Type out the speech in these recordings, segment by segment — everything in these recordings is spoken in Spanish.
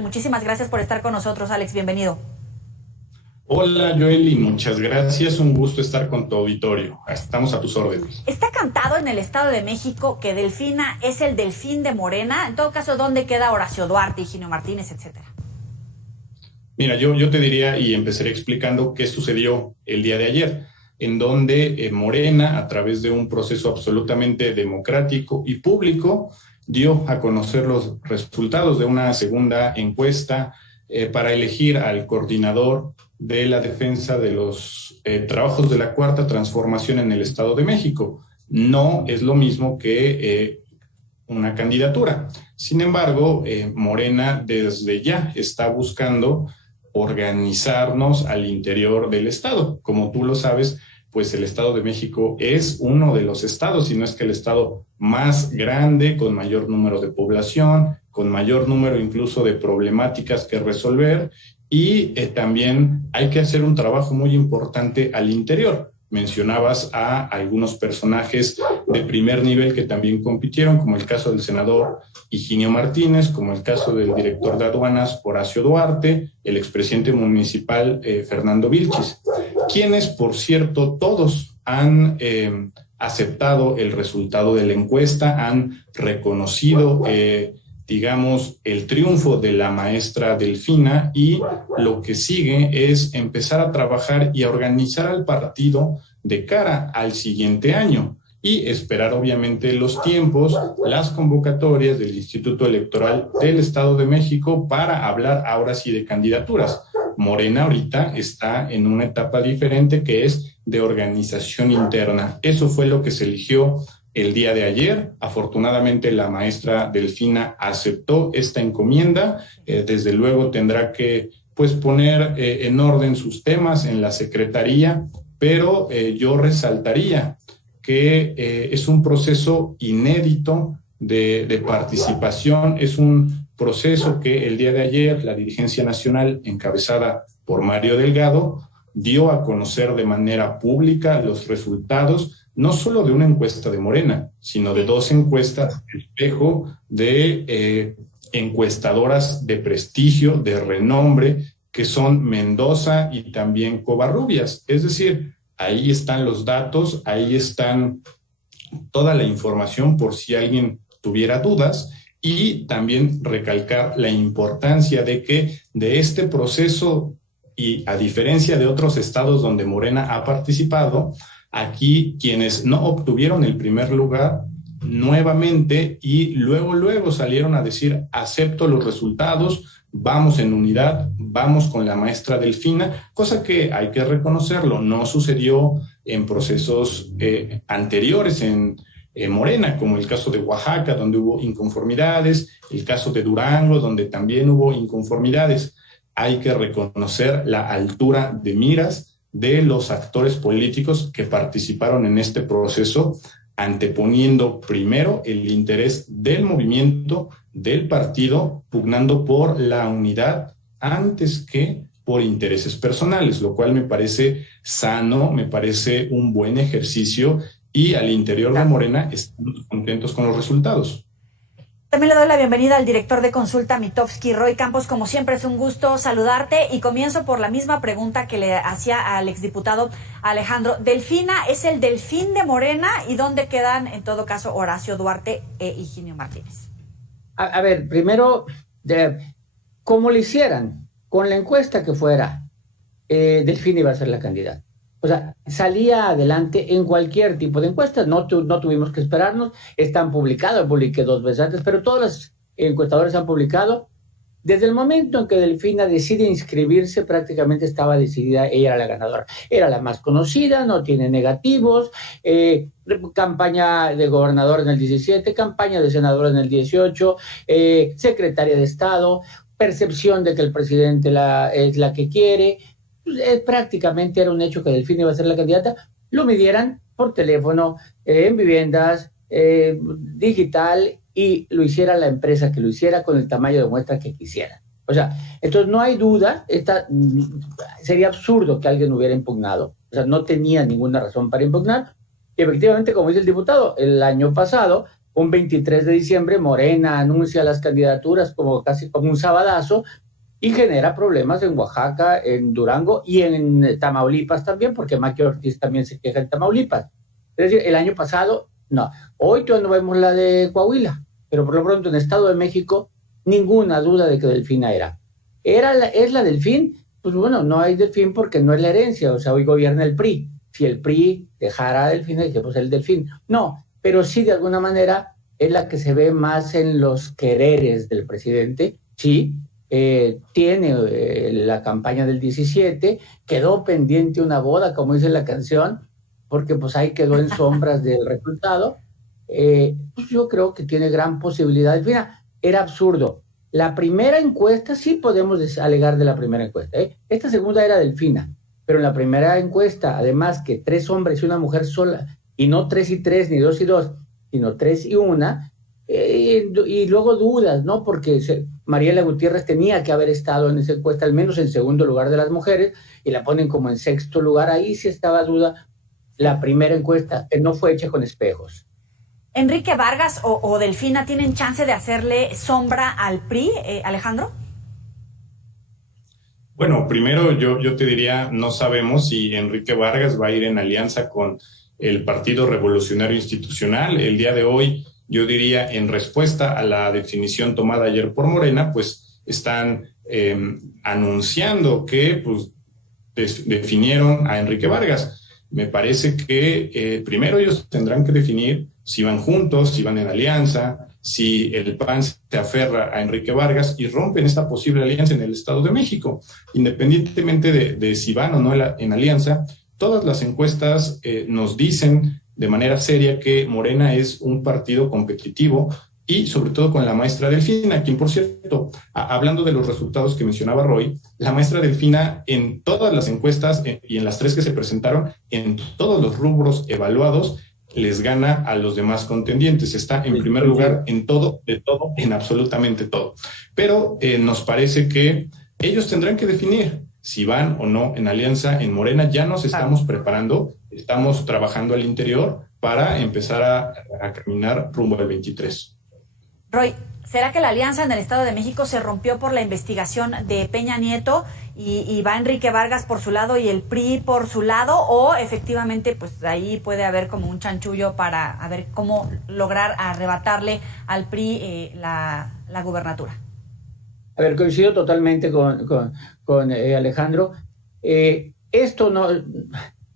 Muchísimas gracias por estar con nosotros, Alex. Bienvenido. Hola, Joely, muchas gracias. Un gusto estar con tu auditorio. Estamos a tus órdenes. Está cantado en el Estado de México que Delfina es el delfín de Morena. En todo caso, ¿dónde queda Horacio Duarte, Higinio Martínez, etcétera? Mira, yo te diría y empezaré explicando qué sucedió el día de ayer, en donde Morena, a través de un proceso absolutamente democrático y público, dio a conocer los resultados de una segunda encuesta para elegir al coordinador de la defensa de los trabajos de la Cuarta Transformación en el Estado de México. No es lo mismo que una candidatura. Sin embargo, Morena desde ya está buscando organizarnos al interior del Estado. Como tú lo sabes, pues el Estado de México es uno de los estados, si no es que el estado más grande, con mayor número de población, con mayor número incluso de problemáticas que resolver, y también hay que hacer un trabajo muy importante al interior. Mencionabas a algunos personajes de primer nivel que también compitieron, como el caso del senador Higinio Martínez, como el caso del director de aduanas Horacio Duarte, el expresidente municipal Fernando Vilchis, quienes, por cierto, todos han aceptado el resultado de la encuesta, han reconocido digamos, el triunfo de la maestra Delfina, y lo que sigue es empezar a trabajar y a organizar al partido de cara al siguiente año y esperar obviamente los tiempos, las convocatorias del Instituto Electoral del Estado de México para hablar ahora sí de candidaturas. Morena ahorita está en una etapa diferente que es de organización interna. Eso fue lo que se eligió el día de ayer. Afortunadamente la maestra Delfina aceptó esta encomienda. Desde luego tendrá que pues poner en orden sus temas en la secretaría, pero yo resaltaría que es un proceso inédito de participación, es un proceso que el día de ayer la dirigencia nacional encabezada por Mario Delgado dio a conocer de manera pública los resultados, no solo de una encuesta de Morena, sino de dos encuestas de espejo de encuestadoras de prestigio, de renombre, que son Mendoza y también Covarrubias. Es decir, ahí están los datos, ahí están toda la información por si alguien tuviera dudas, y también recalcar la importancia de que de este proceso, y a diferencia de otros estados donde Morena ha participado, aquí quienes no obtuvieron el primer lugar nuevamente y luego salieron a decir acepto los resultados, vamos en unidad, vamos con la maestra Delfina, cosa que hay que reconocerlo, no sucedió en procesos anteriores en Morena, como el caso de Oaxaca, donde hubo inconformidades, el caso de Durango, donde también hubo inconformidades. Hay que reconocer la altura de miras de los actores políticos que participaron en este proceso, anteponiendo primero el interés del movimiento, del partido, pugnando por la unidad antes que por intereses personales, lo cual me parece sano, me parece un buen ejercicio, y al interior de Morena estamos contentos con los resultados. También le doy la bienvenida al director de Consulta Mitofsky, Roy Campos. Como siempre es un gusto saludarte, y comienzo por la misma pregunta que le hacía al exdiputado Alejandro. ¿Delfina es el delfín de Morena? ¿Y dónde quedan, en todo caso, Horacio Duarte e Higinio Martínez? A ver, primero, como le hicieran, con la encuesta que fuera, Delfina iba a ser la candidata. O sea, salía adelante en cualquier tipo de encuestas, no tuvimos que esperarnos, están publicados, publiqué 2 veces antes, pero todos los encuestadores han publicado. Desde el momento en que Delfina decide inscribirse, prácticamente estaba decidida, ella era la ganadora, era la más conocida, no tiene negativos, campaña de gobernador en el 17, campaña de senador en el 18, secretaria de Estado, percepción de que el presidente es la que quiere. Prácticamente era un hecho que Delfina iba a ser la candidata, lo midieran por teléfono, en viviendas, digital, y lo hiciera la empresa que lo hiciera con el tamaño de muestra que quisiera. O sea, entonces no hay duda, sería absurdo que alguien hubiera impugnado, o sea, no tenía ninguna razón para impugnar, y efectivamente, como dice el diputado, el año pasado un 23 de diciembre Morena anuncia las candidaturas como casi como un sabadazo y genera problemas en Oaxaca, en Durango y en Tamaulipas también, porque Maqui Ortiz también se queja en Tamaulipas. Es decir, el año pasado, no. Hoy todavía no vemos la de Coahuila, pero por lo pronto en Estado de México, ninguna duda de que Delfina era. ¿Es la Delfín? Pues bueno, no hay Delfín porque no es la herencia, o sea, hoy gobierna el PRI. Si el PRI dejara a Delfina, dice, pues el Delfín. No, pero sí de alguna manera es la que se ve más en los quereres del presidente, sí. Tiene la campaña del 17, quedó pendiente una boda, como dice la canción, porque pues ahí quedó en sombras del resultado. Pues yo creo que tiene gran posibilidad. Mira, era absurdo. La primera encuesta, sí podemos alegar de la primera encuesta, ¿eh? Esta segunda era Delfina, pero en la primera encuesta, además que 3 hombres y una mujer sola, y no 3 y 3, ni 2 y 2, sino 3 y 1, y luego dudas, ¿no? Porque Mariela Gutiérrez tenía que haber estado en esa encuesta, al menos en segundo lugar de las mujeres, y la ponen como en sexto lugar. Ahí sí estaba duda la primera encuesta, que no fue hecha con espejos. ¿Enrique Vargas o Delfina tienen chance de hacerle sombra al PRI, Alejandro? Bueno, primero yo te diría, no sabemos si Enrique Vargas va a ir en alianza con el Partido Revolucionario Institucional. El día de hoy, yo diría, en respuesta a la definición tomada ayer por Morena, pues están anunciando que pues, definieron a Enrique Vargas. Me parece que primero ellos tendrán que definir si van juntos, si van en alianza, si el PAN se aferra a Enrique Vargas y rompen esta posible alianza en el Estado de México. Independientemente de si van o no en alianza, todas las encuestas nos dicen de manera seria que Morena es un partido competitivo y sobre todo con la maestra Delfina, quien por cierto, hablando de los resultados que mencionaba Roy, la maestra Delfina en todas las encuestas y en las 3 que se presentaron, en todos los rubros evaluados, les gana a los demás contendientes. Está en primer lugar en todo, de todo, en absolutamente todo. Pero nos parece que ellos tendrán que definir si van o no en alianza. En Morena ya nos estamos preparando, estamos trabajando al interior para empezar a caminar rumbo al 23. Roy, ¿será que la alianza en el Estado de México se rompió por la investigación de Peña Nieto y va Enrique Vargas por su lado y el PRI por su lado? ¿O efectivamente pues ahí puede haber como un chanchullo para a ver cómo lograr arrebatarle al PRI la gubernatura? A ver, coincido totalmente con Alejandro. Esto no...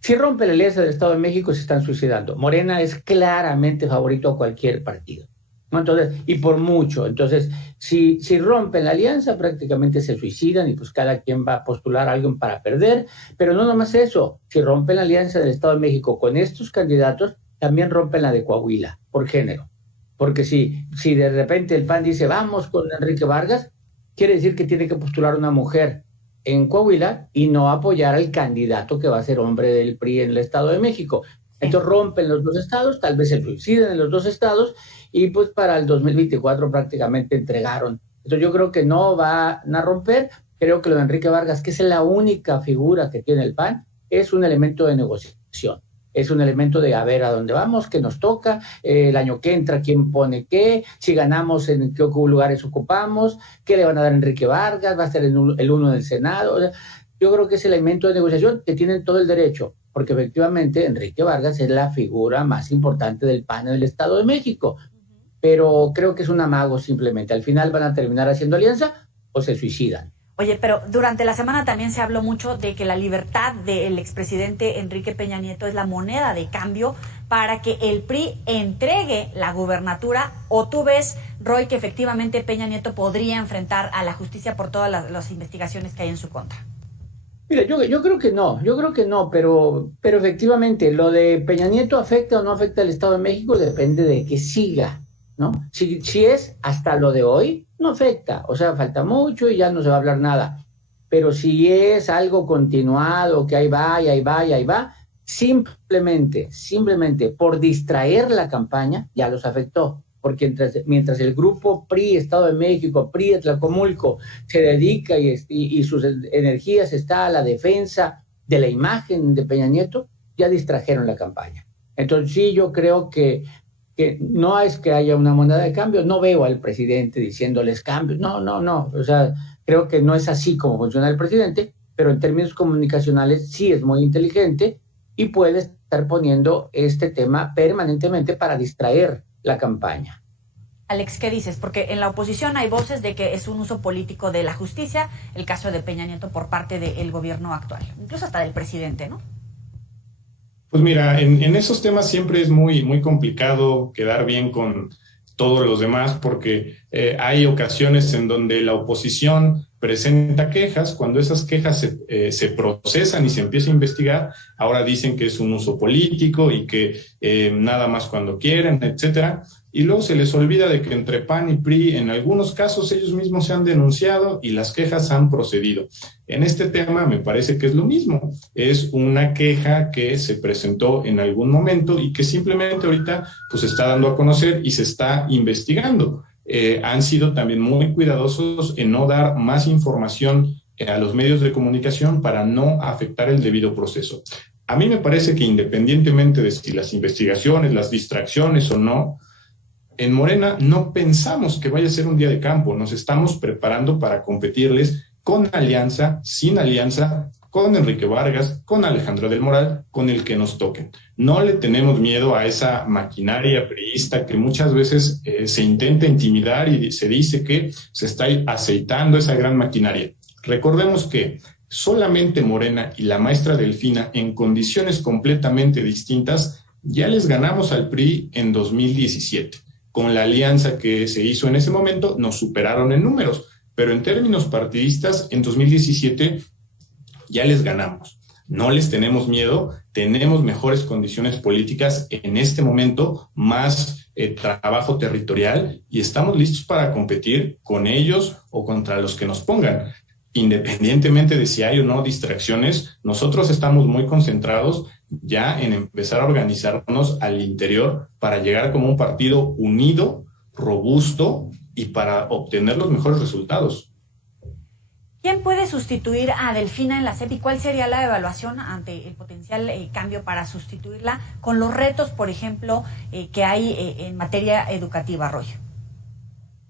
Si rompe la alianza del Estado de México, se están suicidando. Morena es claramente favorito a cualquier partido. Entonces, y por mucho. Entonces, si rompen la alianza, prácticamente se suicidan y pues cada quien va a postular a alguien para perder. Pero no nomás eso. Si rompen la alianza del Estado de México con estos candidatos, también rompen la de Coahuila, por género. Porque si de repente el PAN dice, vamos con Enrique Vargas, quiere decir que tiene que postular una mujer en Coahuila y no apoyar al candidato que va a ser hombre del PRI en el Estado de México. Entonces rompen los 2 estados, tal vez se suiciden en los 2 estados y pues para el 2024 prácticamente entregaron. Entonces yo creo que no van a romper. Creo que lo de Enrique Vargas, que es la única figura que tiene el PAN, es un elemento de negociación. Es un elemento de a ver a dónde vamos, qué nos toca, el año que entra, quién pone qué, si ganamos, en qué lugares ocupamos, qué le van a dar a Enrique Vargas, va a ser el 1 del Senado. O sea, yo creo que es el elemento de negociación que tienen todo el derecho, porque efectivamente Enrique Vargas es la figura más importante del PAN en el Estado de México. Pero creo que es un amago simplemente. Al final van a terminar haciendo alianza o se suicidan. Oye, pero durante la semana también se habló mucho de que la libertad del expresidente Enrique Peña Nieto es la moneda de cambio para que el PRI entregue la gubernatura. ¿O tú ves, Roy, que efectivamente Peña Nieto podría enfrentar a la justicia por todas las investigaciones que hay en su contra? Mira, yo creo que no, pero efectivamente lo de Peña Nieto afecta o no afecta al Estado de México depende de que siga, ¿no? Si es hasta lo de hoy, no afecta, o sea, falta mucho y ya no se va a hablar nada. Pero si es algo continuado, que ahí va, simplemente por distraer la campaña, ya los afectó. Porque mientras el grupo PRI, Estado de México, PRI, Tlacomulco, se dedica y sus energías está a la defensa de la imagen de Peña Nieto, ya distrajeron la campaña. Entonces sí, yo creo que que no es que haya una moneda de cambio, no veo al presidente diciéndoles cambio, no, o sea, creo que no es así como funciona el presidente, pero en términos comunicacionales sí es muy inteligente y puede estar poniendo este tema permanentemente para distraer la campaña. Alex, ¿qué dices? Porque en la oposición hay voces de que es un uso político de la justicia, el caso de Peña Nieto por parte del gobierno actual, incluso hasta del presidente, ¿no? Pues mira, en esos temas siempre es muy complicado quedar bien con todos los demás, porque hay ocasiones en donde la oposición presenta quejas, cuando esas quejas se procesan y se empieza a investigar, ahora dicen que es un uso político y que nada más cuando quieren, etcétera, y luego se les olvida de que entre PAN y PRI, en algunos casos ellos mismos se han denunciado y las quejas han procedido. En este tema me parece que es lo mismo, es una queja que se presentó en algún momento y que simplemente ahorita pues se está dando a conocer y se está investigando. Han sido también muy cuidadosos en no dar más información a los medios de comunicación para no afectar el debido proceso. A mí me parece que independientemente de si las investigaciones, las distracciones o no, en Morena no pensamos que vaya a ser un día de campo, nos estamos preparando para competirles con alianza, sin alianza, con Enrique Vargas, con Alejandra del Moral, con el que nos toquen. No le tenemos miedo a esa maquinaria priista que muchas veces se intenta intimidar y se dice que se está aceitando esa gran maquinaria. Recordemos que solamente Morena y la maestra Delfina, en condiciones completamente distintas, ya les ganamos al PRI en 2017. Con la alianza que se hizo en ese momento, nos superaron en números, pero en términos partidistas, en 2017 ya les ganamos. No les tenemos miedo, tenemos mejores condiciones políticas en este momento, más trabajo territorial y estamos listos para competir con ellos o contra los que nos pongan. Independientemente de si hay o no distracciones, nosotros estamos muy concentrados ya en empezar a organizarnos al interior para llegar como un partido unido, robusto y para obtener los mejores resultados. ¿Quién puede sustituir a Delfina en la SEP y cuál sería la evaluación ante el potencial cambio para sustituirla con los retos, por ejemplo, que hay en materia educativa, Roy?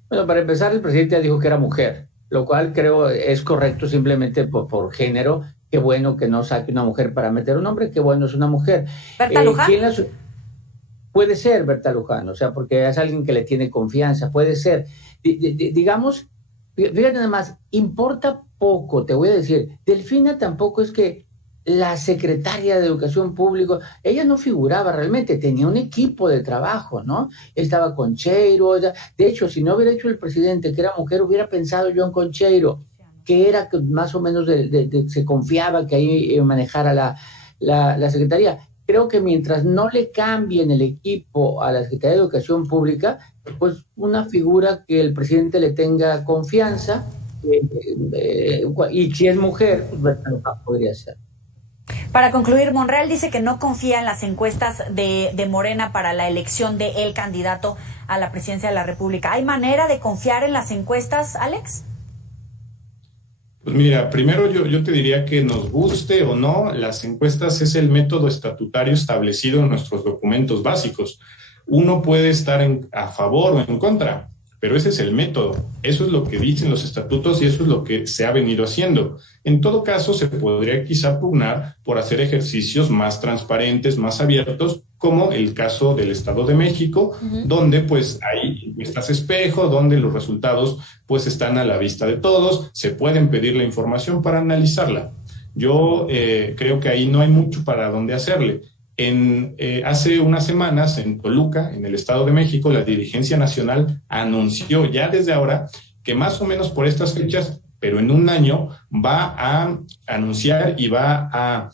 Bueno, para empezar, el presidente ya dijo que era mujer, lo cual creo es correcto simplemente por género. Qué bueno que no saque una mujer para meter un hombre, qué bueno es una mujer. ¿Berta Luján? Puede ser Berta Luján, o sea, porque es alguien que le tiene confianza, puede ser. Digamos, fíjate nada más, importa poco, te voy a decir, Delfina tampoco es que la secretaria de Educación Pública, ella no figuraba realmente, tenía un equipo de trabajo, ¿no? Estaba Concheiro, de hecho, si no hubiera hecho el presidente que era mujer, hubiera pensado yo en Concheiro, que era más o menos se confiaba que ahí manejara la secretaría. Creo que mientras no le cambien el equipo a la Secretaría de Educación Pública, pues una figura que el presidente le tenga confianza, y si es mujer, pues podría ser. Para concluir, Monreal dice que no confía en las encuestas de Morena para la elección de el candidato a la presidencia de la República. ¿Hay manera de confiar en las encuestas, Alex? Pues mira, primero yo te diría que nos guste o no, las encuestas es el método estatutario establecido en nuestros documentos básicos. Uno puede estar a favor o en contra, pero ese es el método. Eso es lo que dicen los estatutos y eso es lo que se ha venido haciendo. En todo caso, se podría quizá pugnar por hacer ejercicios más transparentes, más abiertos, como el caso del Estado de México, donde pues hay encuestas espejo, donde los resultados pues están a la vista de todos, se pueden pedir la información para analizarla. Yo creo que ahí no hay mucho para dónde hacerle. Hace unas semanas en Toluca, en el Estado de México, la dirigencia nacional anunció ya desde ahora que más o menos por estas fechas, pero en un año, va a anunciar y va a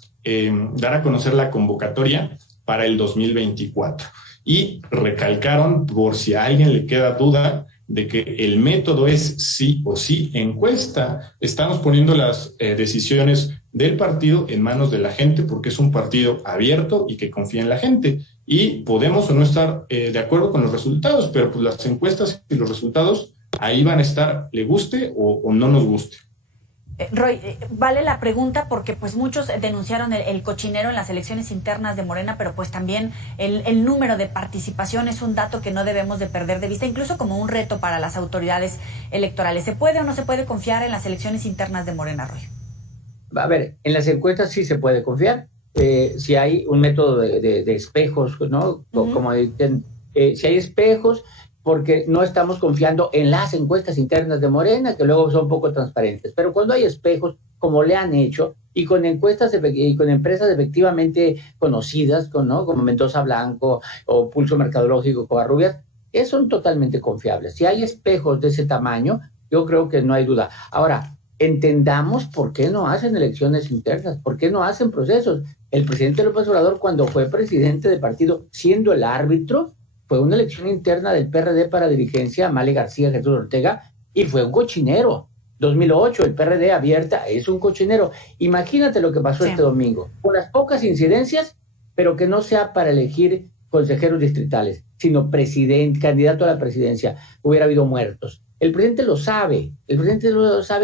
dar a conocer la convocatoria para el 2024. Y recalcaron, por si a alguien le queda duda, de que el método es sí o sí encuesta. Estamos poniendo las decisiones del partido en manos de la gente porque es un partido abierto y que confía en la gente. Y podemos o no estar de acuerdo con los resultados, pero pues las encuestas y los resultados ahí van a estar, le guste o no nos guste. Roy, vale la pregunta porque pues muchos denunciaron el cochinero en las elecciones internas de Morena, pero pues también el número de participación es un dato que no debemos de perder de vista, incluso como un reto para las autoridades electorales. ¿Se puede o no se puede confiar en las elecciones internas de Morena, Roy? A ver, en las encuestas sí se puede confiar. Si hay un método de espejos, ¿no? Como dicen, si hay espejos, porque no estamos confiando en las encuestas internas de Morena, que luego son poco transparentes. Pero cuando hay espejos, como le han hecho, y con encuestas y con empresas efectivamente conocidas, ¿no? Como Mendoza Blanco o Pulso Mercadológico, Covarrubias, son totalmente confiables. Si hay espejos de ese tamaño, yo creo que no hay duda. Ahora, entendamos por qué no hacen elecciones internas, por qué no hacen procesos. El presidente López Obrador, cuando fue presidente del partido, siendo el árbitro, fue una elección interna del PRD para dirigencia, Amalia García, Jesús Ortega, y fue un cochinero. 2008, el PRD abierta es un cochinero. Imagínate lo que pasó este domingo, con las pocas incidencias, pero que no sea para elegir consejeros distritales, sino candidato a la presidencia. Hubiera habido muertos. El presidente lo sabe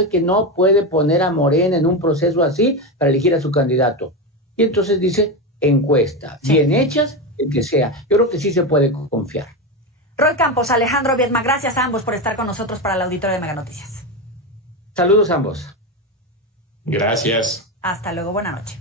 que no puede poner a Morena en un proceso así para elegir a su candidato. Y entonces dice, encuesta, bien hechas, el que sea. Yo creo que sí se puede confiar. Roy Campos, Alejandro Viedma, gracias a ambos por estar con nosotros para el auditorio de Mega Noticias. Saludos a ambos. Gracias. Hasta luego, buena noche.